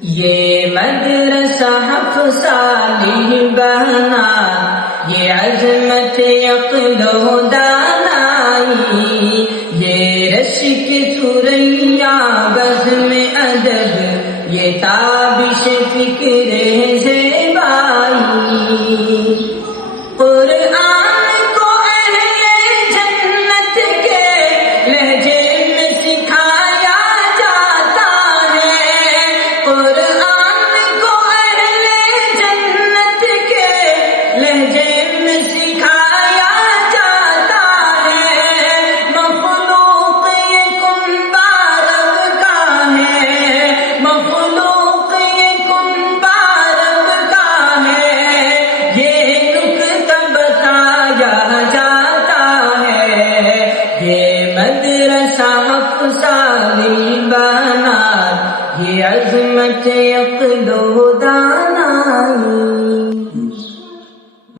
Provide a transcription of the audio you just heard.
یہ مدرسہ حفصالی بنا، یہ عظمت عقل و دانائی، یہ رشک ثریا بزم ادب، یہ تابش فکر زیبائی۔ قرآن کو اہل جنت کے لہجے میں سکھایا جاتا ہے، قرآن کو اہل جنت کے لہجے میں سکھایا جاتا ہے۔ مخلوق یہ کنبہ رب کا ہے، مخلوق یہ کنبہ رب کا ہے، یہ نکتہ بتایا جاتا ہے۔ یہ مدرسہ حفصالی بنا، یہ عظمت عقل و دانائی۔